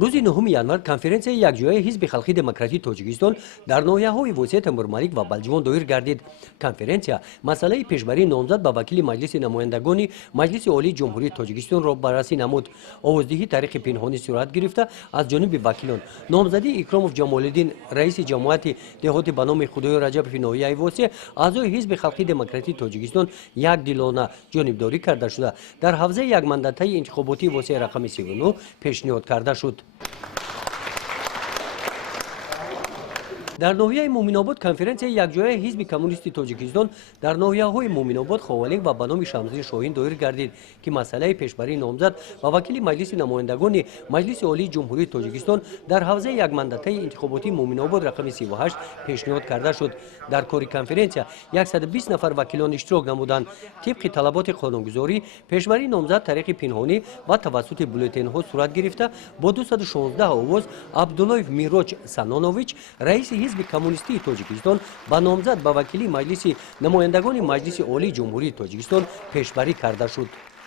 روزی نهم январ конференسияи якчояи حزب خلقی دموکراتی توچیکستان در ناحیه‌های وسه تمورمالک و بالچوون دویر گردید. کنفرانسیا مسئله پشبری نامزد با وکیل مجلس نمایندگانی مجلس عالی جمهوری تاجیکستان را بررسی نمود. آوازدهی تاریخ پنهانی صورت گرفته از جانب وکیلان. نامزدی اکراموف جمال‌الدین رئیس جماعت دهات به نام خدای رجب فی ناحیه وسه اعضای حزب خلقی دموکراتی تاجیکستان یک دیلانه جانبداری کرده شده. در حوزه یک مندته انتخاباتی وسه رقم 39 پیشنهاد کرده شد. در ناحیه مؤمنобод конференсияи якчояи حزب کمونیست توچیکستان در ناحیه‌های مؤمنобод خوالک و به نام شمسی شاهین دویر گردید که مسئله پیشبری نامزد و وکیل مجلس نمایندگان مجلس عالی جمهوری تاجیکستان در حوزه یک مندته انتخاباتی مؤمنобод رقم 38 پیشنهاد کرده شد. در کار کنفرانسیا 120 نفر وکیلان اشتراک نمودند. طبق طلبات قانونگذاری پیشبری نامزد طریق پنهانی و توسط بولتن‌ها صورت گرفته با 216 آواز عبدالله میراج سنانویچ رئیس حزب کمونیستی توچیکستان با نامزد با وکیلی مجلس نمایندگان مجلس عالی جمهوری توچیکستان پیشبری کرده شد.